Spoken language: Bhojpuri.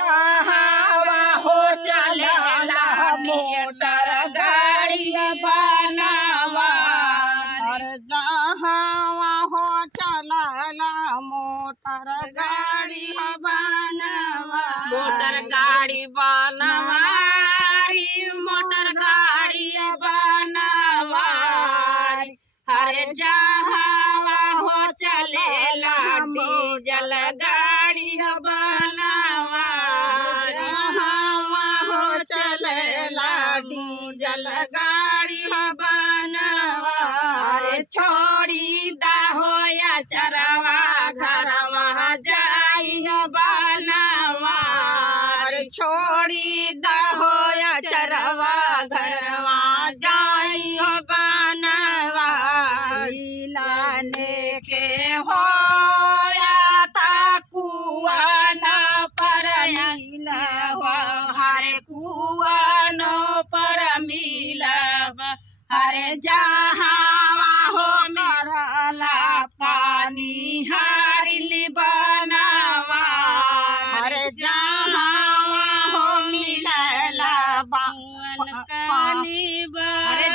हवा हो चलेला मोटर गाड़ी बनावा अरे जहाँ हो चलला मोटर गाड़ी बनवा मोटर गाड़ी बनवा मोटर गाड़ी बनवा हरे जहाँ हो चलेला डीजल गाड़ी बनवा जहाँ हो चलेला डीजल गाड़ी बनवा अरे छोड़ी दा हो या चरवा घरवा जाई बनवा अरे छोड़ी दहो या चरवा घरवा जाई हो बनवा लाने के हो या ता कुआन पर मिला हो हरे कुआन पर मिलब हरे जहाँ हो मिलला पानी हारिल बनवा अरे जहाँ हो मिलला पानी अरे